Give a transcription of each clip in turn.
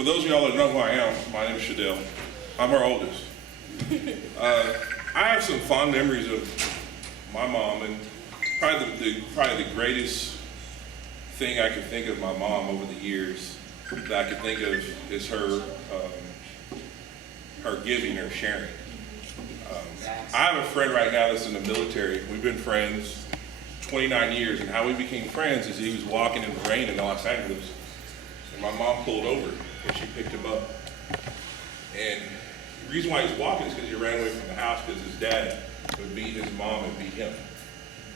For those of y'all that know who I am, my name is Shadell. I'm her oldest. I have some fond memories of my mom, and probably the greatest thing I can think of my mom over the years that I can think of is her giving, her sharing. I have a friend right now that's in the military. We've been friends 29 years, and how we became friends is he was walking in the rain in Los Angeles, and my mom pulled over, and she picked him up. And the reason why he's walking is because he ran away from the house because his dad would beat his mom and beat him.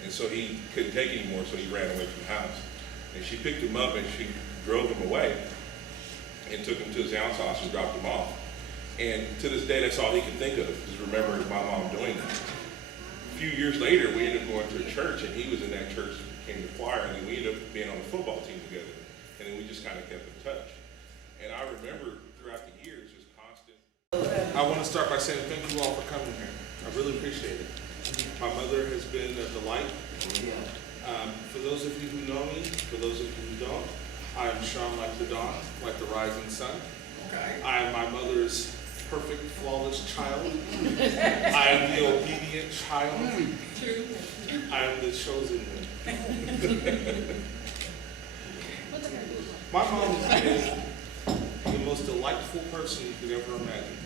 And so he couldn't take it anymore, so he ran away from the house. And she picked him up and she drove him away and took him to his aunt's house and dropped him off. And to this day, that's all he can think of, is remember my mom doing that. A few years later, we ended up going to a church, and he was in that church, became the choir, and then we ended up being on the football team together. And then we just kind of kept in touch. And I remember throughout the years, just constant. I want to start by saying thank you all for coming here. I really appreciate it. My mother has been a delight. For those of you who know me, for those of you who don't, I am shone like the dawn, like the rising sun. Okay. I am my mother's perfect, flawless child. I am the obedient child. True. I am the chosen one. My mom has been the most delightful person you could ever imagine.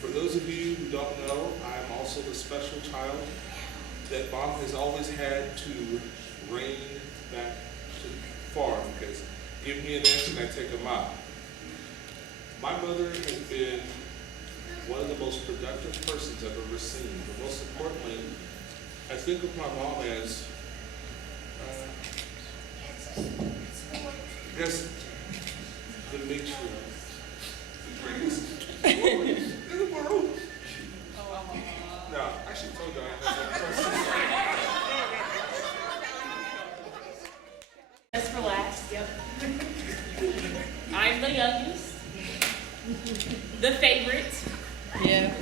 For those of you who don't know, I am also the special child that mom has always had to rein back to far, because give me an inch and I take a mile. My mother has been one of the most productive persons I've ever seen, but most importantly, I think of my mom as I guess the matriarch, the greatest woman in the world. No, I actually told you I had that person. Just relax, yep. I'm the youngest, the favorite. Yeah.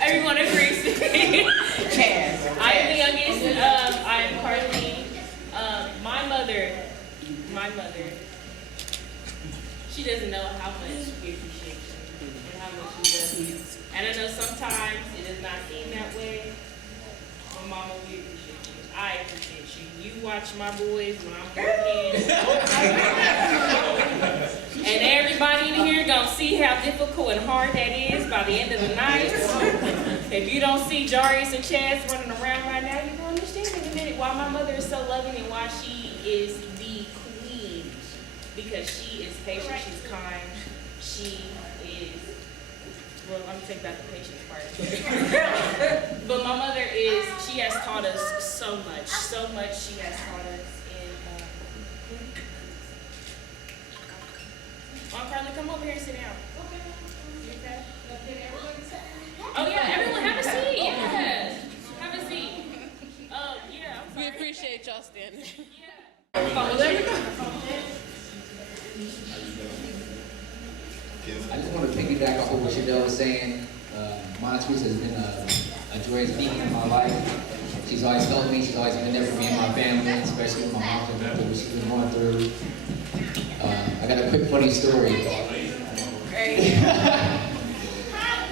Everyone agrees with me. Chaz. I am the youngest. I am Carly. My mother, she doesn't know how much we appreciate you and how much we love you. And I know sometimes it does not seem that way, but Mama, we appreciate you. I appreciate you. You watch my boys when I'm working. And everybody in here gonna see how difficult and hard that is by the end of the night. If you don't see Jarius and Chaz running around right now, you're gonna understand in a minute why my mother is so loving and why she is the queen. Because she is patient, she's kind, she is, well, I'm gonna take back the patience part. But my mother is, she has taught us so much she has taught us. And Carly, come over here and sit down. Okay. You okay? Oh yeah, everyone have a seat. Yes. Have a seat. Yeah, I'm sorry. We appreciate y'all standing. Yeah. I just want to piggyback off of what Shadell was saying. Terisa has been a joyous being in my life. She's always helped me. She's always been there for me and my family, especially when my mom's been through what she's been going through. I got a quick funny story.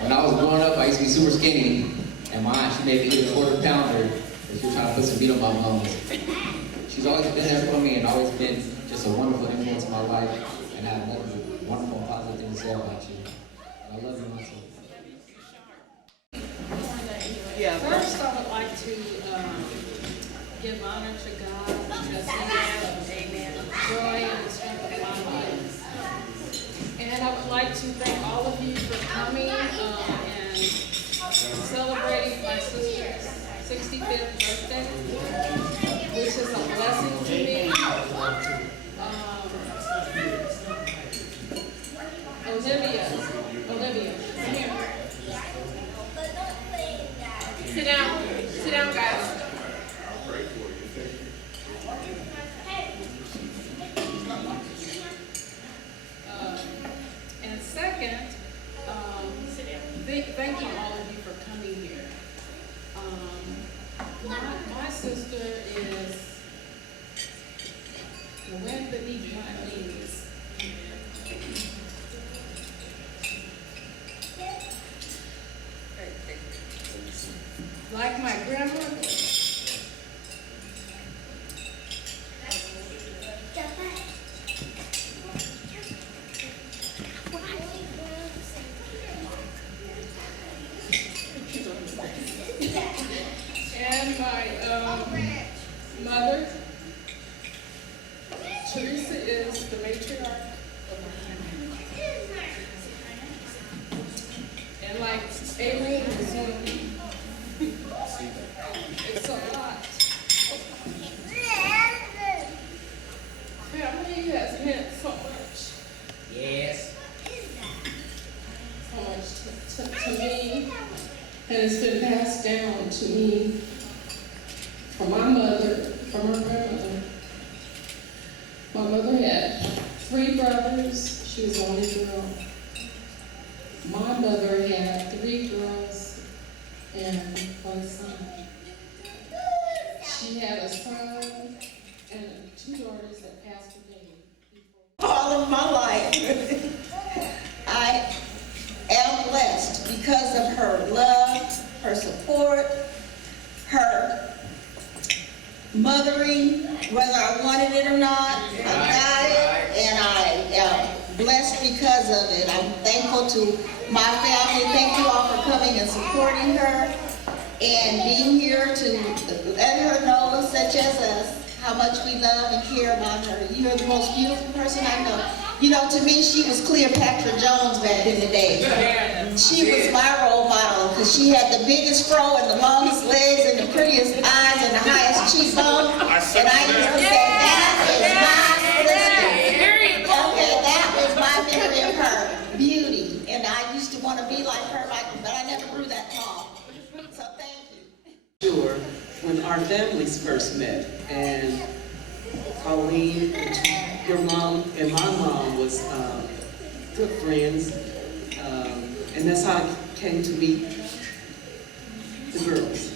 When I was growing up, I used to be super skinny, and my aunt, she made me eat a quarter pounder because she was trying to put some meat on my bones. She's always been there for me and always been just a wonderful influence in my life, and I have nothing wonderful and positive things to say about you. I love you myself. Yeah. First, I would like to give honor to God because He has joy in the strength of my life. And I would like to thank all of you for coming and celebrating my sister's 65th birthday, which is a blessing to me. Olivia, come here. Sit down, guys. I'll pray for you. And second, thanking all of you for coming here. My sister Amen. It's a lot. Family has meant so much. Yes. So much to me. And it's been passed down to me from my mother, from her grandmother. My mother had 3 brothers. She was the only girl. My mother had 3 girls and 1 son. She had a son and 2 daughters that passed away. All of my life, I am blessed because of her love, her support, her mothering, whether I wanted it or not. I got it, and I am blessed because of it. I'm thankful to my family. Thank you all for coming and supporting her and being here to let her know, such as us, how much we love and care about her. You're the most beautiful person I know. You know, to me, she was Cleopatra Jones back in the day. She was my role model because she had the biggest fro and the longest legs and the prettiest eyes and the highest cheekbone. And I used to say, that is my sister. Okay, that was my memory of her beauty. And I used to want to be like her, but I never grew that tall. So thank you. Sure, when our families first met, and Colleen, your mom, and my mom was good friends, and that's how I came to meet the girls.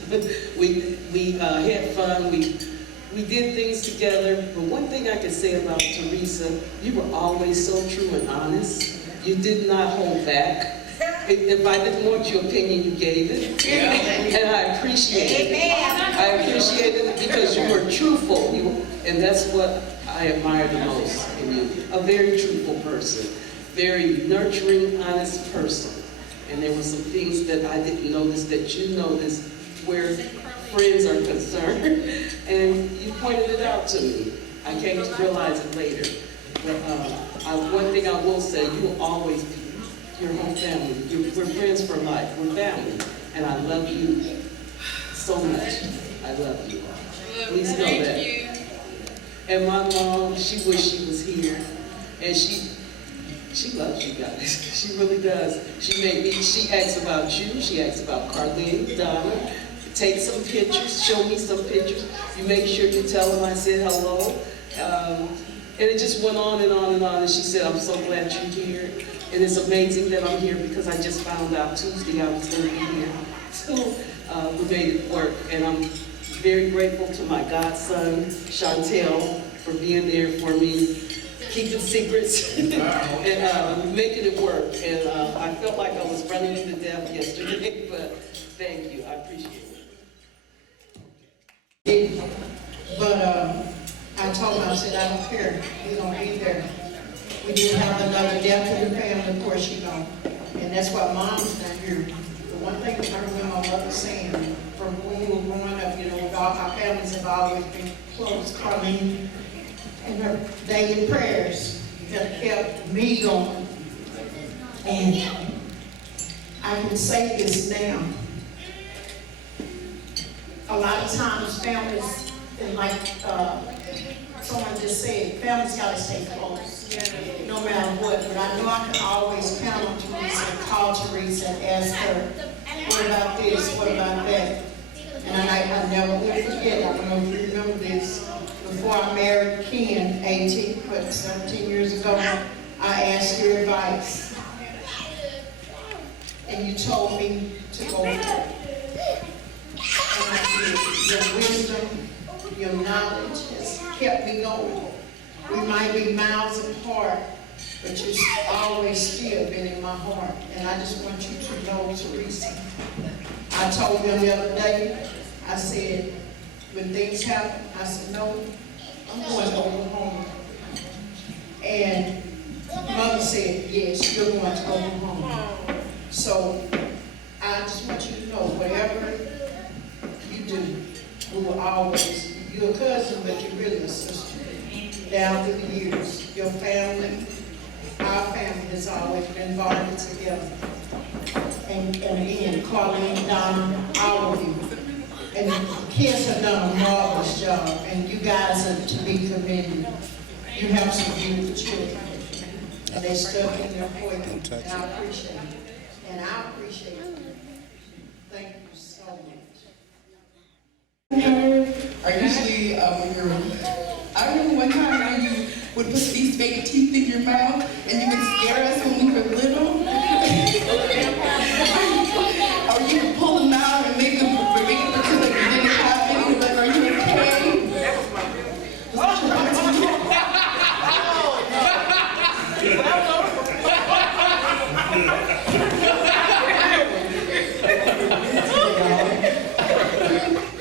we had fun, we did things together, but one thing I can say about Teresa, you were always so true and honest. You did not hold back. If I didn't want your opinion, you gave it. Yeah. And I appreciated it. I appreciated it because you were truthful. And that's what I admire the most in you. A very truthful person. Very nurturing, honest person. And there were some things that I didn't notice that you noticed where friends are concerned. And you pointed it out to me. I came to realize it later. But one thing I will say, you will always be your whole family. We're friends for life. We're family. And I love you so much. I love you. Please know that. Thank you. And my mom, she wished she was here. And she loves you guys. She really does. She asks about you. She asks about Carlene, Donna. Take some pictures. Show me some pictures. You make sure you tell them I said hello. And it just went on and on and on. And she said, I'm so glad you're here. And it's amazing that I'm here because I just found out Tuesday I was going to be here. So we made it work. And I'm very grateful to my godson, Chantel, for being there for me, keeping secrets, and making it work. And I felt like I was running you to death yesterday, but thank you. I appreciate it. But I told him, I said, I don't care. We're going to be there. We didn't have another death in the family, of course, you know. And that's why Mom's not here. The one thing I remember my mother saying, from when we were growing up, you know, all our families have always been close. Carlene and her daily prayers that kept me going. And I can say this now. A lot of times families, and like someone just said, families gotta stay close, no matter what. But I know I can always count on Teresa, call Teresa and ask her, what about this, what about that? And I never will forget, I don't know if you remember this, before I married Ken, 17 years ago, I asked your advice. And you told me to go for it. And I did. Your wisdom, your knowledge has kept me going. We might be miles apart, but you've always still been in my heart. And I just want you to know, Teresa. I told them the other day, I said, when things happen, I said, no, I'm going to Oklahoma. And Mother said, yes, you're going to Oklahoma. So I just want you to know, whatever you do, we will always, you're a cousin, but you're really a sister. Down through the years, your family, our family has always been bonded together. and again, Carlene, Donna, all of you. And the kids have done a marvelous job, and you guys are to be commended. You have some beautiful children, and they stuck in there for you, and I appreciate it. And I appreciate it. Thank you so much. Are usually I remember one time how you would put these fake teeth in your mouth and you would scare us when we were little. Or you would pull them out and make them pretend like you didn't have any. Like, are you okay?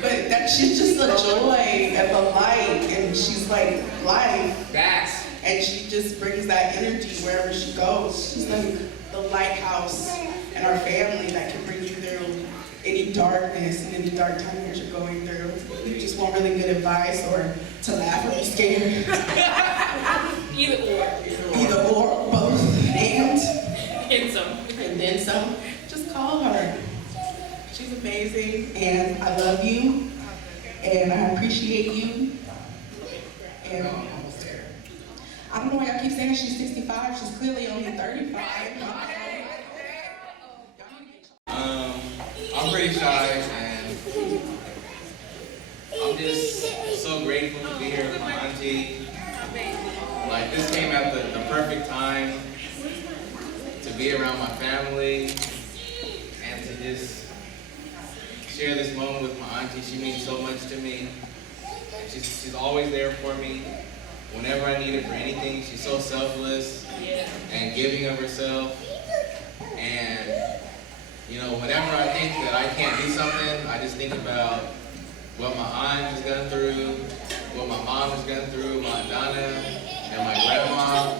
But that she's just a joy and the light, and she's like life. Facts. And she just brings that energy wherever she goes. She's like the lighthouse in our family that can bring you through any darkness and any dark time that you're going through. You just want really good advice or to laugh or be scared. Either or, both, and then some. Just call her. She's amazing, and I love you, and I appreciate you. And I don't know why y'all keep saying she's 65. She's clearly only 35. I'm pretty shy, and I'm just so grateful to be here with my auntie. Like, this came at the perfect time to be around my family and to just share this moment with my auntie. She means so much to me. And she's always there for me whenever I need it for anything. She's so selfless and giving of herself. And you know, whenever I think that I can't do something, I just think about what my aunt has gone through, what my mom has gone through, my Aunt Donna, and my grandma,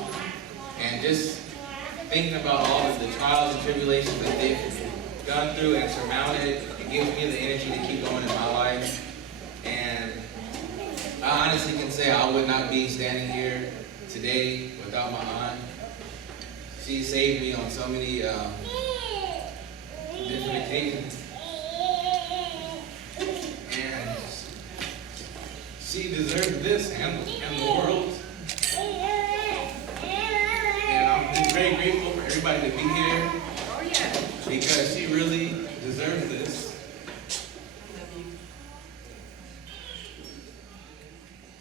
and just thinking about all of the trials and tribulations that they've gone through and surmounted. It gives me the energy to keep going in my life. And I honestly can say I would not be standing here today without my aunt. She saved me on so many different occasions. And she deserves this and the world. And I'm just very grateful for everybody to be here because she really deserves this.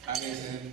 I mean,